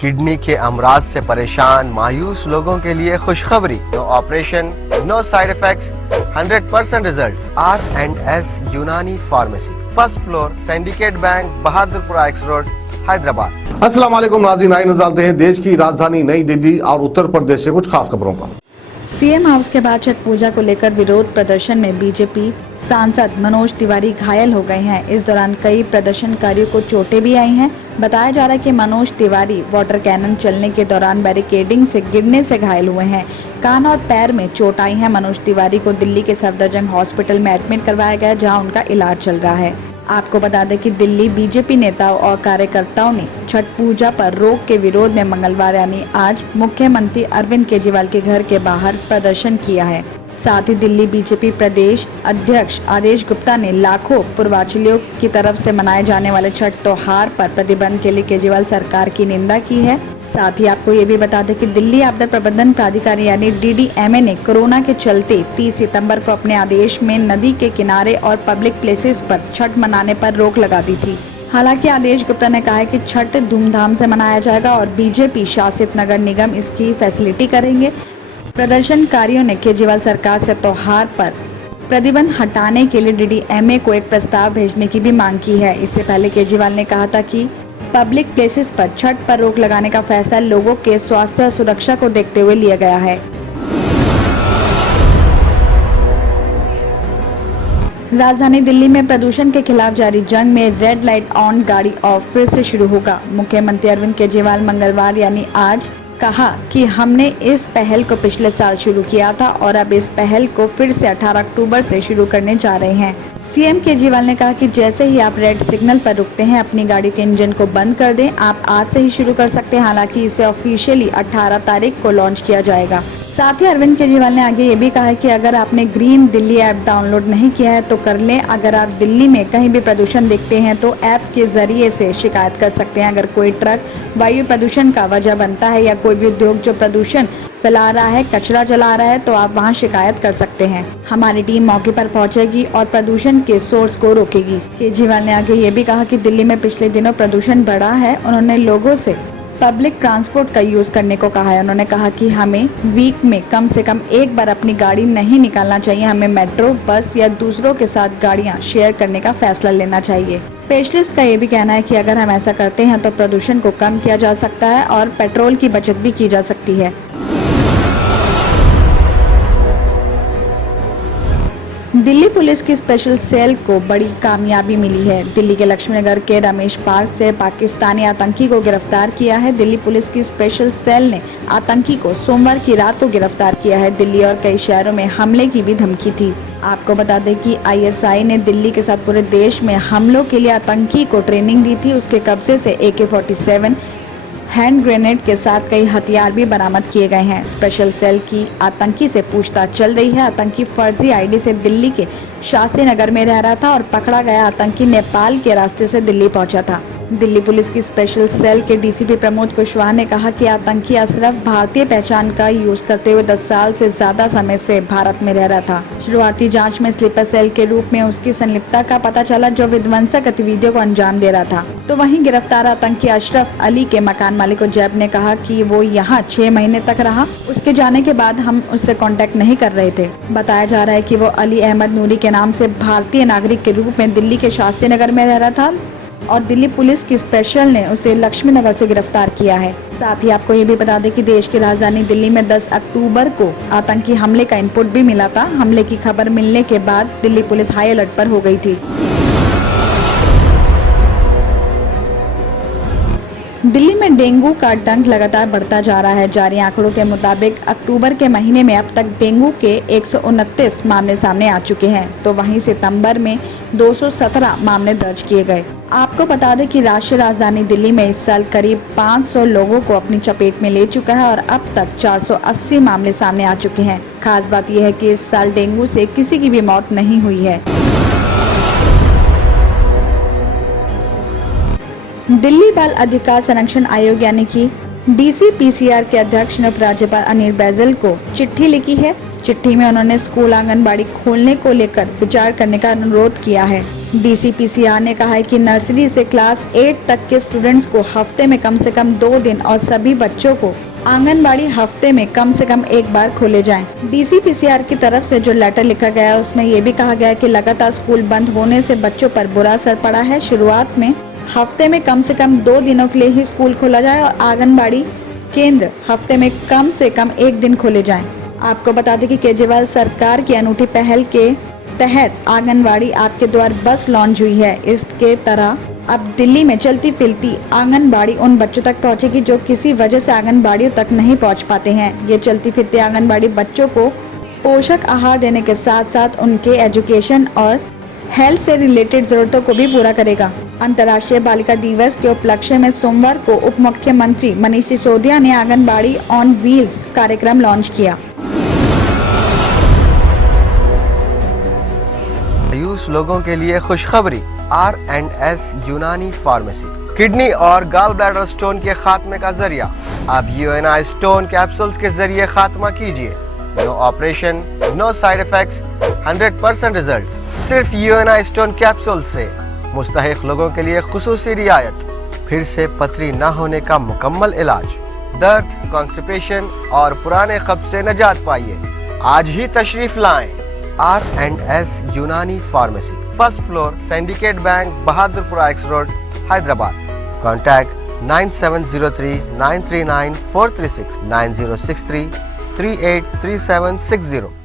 Kidney के अमराज से परेशान मायूस लोगों के लिए खुशखबरी। No operation, no side effects, 100% result. R&S Unani pharmacy, first floor, syndicate bank, Bahadurpura X road, Hyderabad. अस्सलाम वालेकुम नाज़रीन, आइए नजर डालते हैं देश की राजधानी नई दिल्ली और उत्तर प्रदेश से कुछ खास खबरों पर। सीएम हाउस के बाद छठ पूजा को लेकर विरोध प्रदर्शन में बीजेपी सांसद मनोज तिवारी घायल हो गए हैं। इस दौरान कई प्रदर्शनकारियों को चोटें भी आई हैं। बताया जा रहा है कि मनोज तिवारी वाटर कैनन चलने के दौरान बैरिकेडिंग से गिरने से घायल हुए हैं। कान और पैर में चोट आई है। मनोज तिवारी को दिल्ली के सफदरजंग हॉस्पिटल में एडमिट करवाया गया, जहाँ उनका इलाज चल रहा है। आपको बता दें कि दिल्ली बीजेपी नेताओं और कार्यकर्ताओं ने छठ पूजा पर रोक के विरोध में मंगलवार यानी आज मुख्यमंत्री अरविंद केजरीवाल के घर के बाहर प्रदर्शन किया है। साथ ही दिल्ली बीजेपी प्रदेश अध्यक्ष आदेश गुप्ता ने लाखों पूर्वांचलियों की तरफ से मनाए जाने वाले छठ त्योहार पर प्रतिबंध के लिए केजरीवाल सरकार की निंदा की है। साथ ही आपको ये भी बता दें कि दिल्ली आपदा प्रबंधन प्राधिकारी यानी DDMA ने कोरोना के चलते 30 सितंबर को अपने आदेश में नदी के किनारे और पब्लिक प्लेसेस पर छठ मनाने पर रोक लगा दी थी। हालांकि आदेश गुप्ता ने कहा है कि छठ धूमधाम से मनाया जाएगा और बीजेपी शासित नगर निगम इसकी फैसिलिटी करेंगे। प्रदर्शनकारियों ने केजरीवाल सरकार से त्योहार पर प्रतिबंध हटाने के लिए DDMA को एक प्रस्ताव भेजने की भी मांग की है। इससे पहले केजरीवाल ने कहा था कि पब्लिक प्लेसेस पर छठ पर रोक लगाने का फैसला लोगों के स्वास्थ्य और सुरक्षा को देखते हुए लिया गया है। राजधानी दिल्ली में प्रदूषण के खिलाफ जारी जंग में रेड लाइट ऑन गाड़ी ऑफ फिर से शुरू होगा। मुख्यमंत्री अरविंद केजरीवाल मंगलवार यानी आज कहा कि हमने इस पहल को पिछले साल शुरू किया था और अब इस पहल को फिर से 18 अक्टूबर से शुरू करने जा रहे हैं। सीएम केजरीवाल ने कहा कि जैसे ही आप रेड सिग्नल पर रुकते हैं अपनी गाड़ी के इंजन को बंद कर दें। आप आज से ही शुरू कर सकते हैं। हालांकि इसे ऑफिशियली 18 तारीख को लॉन्च किया जाएगा। साथ ही अरविंद केजरीवाल ने आगे ये भी कहा है कि अगर आपने ग्रीन दिल्ली ऐप डाउनलोड नहीं किया है तो कर लें। अगर आप दिल्ली में कहीं भी प्रदूषण देखते हैं तो ऐप के जरिए से शिकायत कर सकते हैं। अगर कोई ट्रक वायु प्रदूषण का वजह बनता है या कोई भी उद्योग जो प्रदूषण फैला रहा है, कचरा जला रहा है, तो आप वहां शिकायत कर सकते हैं। हमारी टीम मौके पर पहुंचेगी और प्रदूषण के सोर्स को रोकेगी। केजरीवाल ने आगे ये भी कहा कि दिल्ली में पिछले दिनों प्रदूषण बढ़ा है। उन्होंने लोगों से पब्लिक ट्रांसपोर्ट का यूज करने को कहा है। उन्होंने कहा कि हमें वीक में कम से कम एक बार अपनी गाड़ी नहीं निकालना चाहिए। हमें मेट्रो, बस या दूसरों के साथ गाड़ियां शेयर करने का फैसला लेना चाहिए। स्पेशलिस्ट का ये भी कहना है कि अगर हम ऐसा करते हैं तो प्रदूषण को कम किया जा सकता है और पेट्रोल की बचत भी की जा सकती है। दिल्ली पुलिस की स्पेशल सेल को बड़ी कामयाबी मिली है। दिल्ली के लक्ष्मीनगर के रमेश पार्क से पाकिस्तानी आतंकी को गिरफ्तार किया है। दिल्ली पुलिस की स्पेशल सेल ने आतंकी को सोमवार की रात को गिरफ्तार किया है। दिल्ली और कई शहरों में हमले की भी धमकी थी। आपको बता दें कि ISI ने दिल्ली के साथ पूरे देश में हमलों के लिए आतंकी को ट्रेनिंग दी थी। उसके कब्जे से AK-47 हैंड ग्रेनेड के साथ कई हथियार भी बरामद किए गए हैं। स्पेशल सेल की आतंकी से पूछताछ चल रही है। आतंकी फर्जी ID से दिल्ली के शास्त्री नगर में रह रहा था और पकड़ा गया आतंकी नेपाल के रास्ते से दिल्ली पहुंचा था। दिल्ली पुलिस की स्पेशल सेल के DCP प्रमोद कुशवाहा ने कहा कि आतंकी अशरफ भारतीय पहचान का यूज करते हुए 10 साल से ज्यादा समय से भारत में रह रहा था। शुरुआती जांच में स्लीपर सेल के रूप में उसकी संलिप्तता का पता चला, जो विध्वंसक गतिविधियों को अंजाम दे रहा था। तो वहीं गिरफ्तार आतंकी अशरफ अली के मकान मालिक जैब ने कहा कि वो यहाँ 6 महीने तक रहा। उसके जाने के बाद हम उससे कांटेक्ट नहीं कर रहे थे। बताया जा रहा है कि वो अली अहमद नूरी के नाम से भारतीय नागरिक के रूप में दिल्ली के शास्त्री नगर में रह रहा था और दिल्ली पुलिस की स्पेशल ने उसे लक्ष्मी नगर से गिरफ्तार किया है। साथ ही आपको ये भी बता दें कि देश की राजधानी दिल्ली में 10 अक्टूबर को आतंकी हमले का इनपुट भी मिला था। हमले की खबर मिलने के बाद दिल्ली पुलिस हाई अलर्ट पर हो गई थी। दिल्ली में डेंगू का डंक लगातार बढ़ता जा रहा है। जारी आंकड़ों के मुताबिक अक्टूबर के महीने में अब तक डेंगू के 129 मामले सामने आ चुके हैं, तो वहीं सितंबर में 217 मामले दर्ज किए गए। आपको बता दें कि राष्ट्रीय राजधानी दिल्ली में इस साल करीब 500 लोगों को अपनी चपेट में ले चुका है और अब तक 480 मामले सामने आ चुके हैं। खास बात यह है कि इस साल डेंगू से किसी की भी मौत नहीं हुई है। दिल्ली बाल अधिकार संरक्षण आयोग यानी कि डीसी पीसीआर के अध्यक्ष ने उपराज्यपाल अनिल बैजल को चिट्ठी लिखी है। चिट्ठी में उन्होंने स्कूल आंगनबाड़ी खोलने को लेकर विचार करने का अनुरोध किया है। डीसी पीसीआर ने कहा है कि नर्सरी से क्लास 8 तक के स्टूडेंट्स को हफ्ते में कम से कम 2 दिन और सभी बच्चों को आंगनबाड़ी हफ्ते में कम से कम 1 बार खोले जाएं। डीसी पीसीआर की तरफ से जो लेटर लिखा गया है उसमें ये भी कहा गया है कि लगातार स्कूल बंद होने से बच्चों पर बुरा असर पड़ा है। शुरुआत में हफ्ते में कम से कम 2 दिनों के लिए ही स्कूल खोला जाए और आंगनबाड़ी केंद्र हफ्ते में कम से कम 1 दिन खोले जाएं। आपको बता दें कि केजरीवाल सरकार की अनूठी पहल के तहत आंगनबाड़ी आपके द्वार बस लॉन्च हुई है। इसके तरह अब दिल्ली में चलती फिरती आंगनबाड़ी उन बच्चों तक पहुंचेगी जो किसी वजह से आंगनबाड़ियों तक नहीं पहुंच पाते हैं। ये चलती फिरती आंगनबाड़ी बच्चों को पोषक आहार देने के साथ साथ उनके एजुकेशन और हेल्थ से रिलेटेड जरूरतों को भी पूरा करेगा। अंतर्राष्ट्रीय बालिका दिवस के उपलक्ष्य में सोमवार को उप मुख्यमंत्री मनीष सिसोदिया ने आंगनबाड़ी ऑन व्हील्स कार्यक्रम लॉन्च किया। मायूस लोगों के लिए खुशखबरी, R&S यूनानी फार्मेसी किडनी और गॉल ब्लैडर स्टोन के खात्मे का जरिया। आप UNI स्टोन कैप्सूल्स के जरिए खात्मा कीजिए। No operation, no side effects, 100% result. सिर्फ UNI स्टोन कैप्सूल से मुस्तहिक लोगों के लिए खुसूसी रियायत। फिर से पथरी न होने का मुकम्मल इलाज, दर्द, कॉन्स्टिपेशन और पुराने कब्ज से निजात पाइए। आज ही तशरीफ लाएं। R&S Unani pharmacy, first floor, syndicate bank, Bahadurpura X road, Hyderabad. Contact 9703 939 436 9063 383760।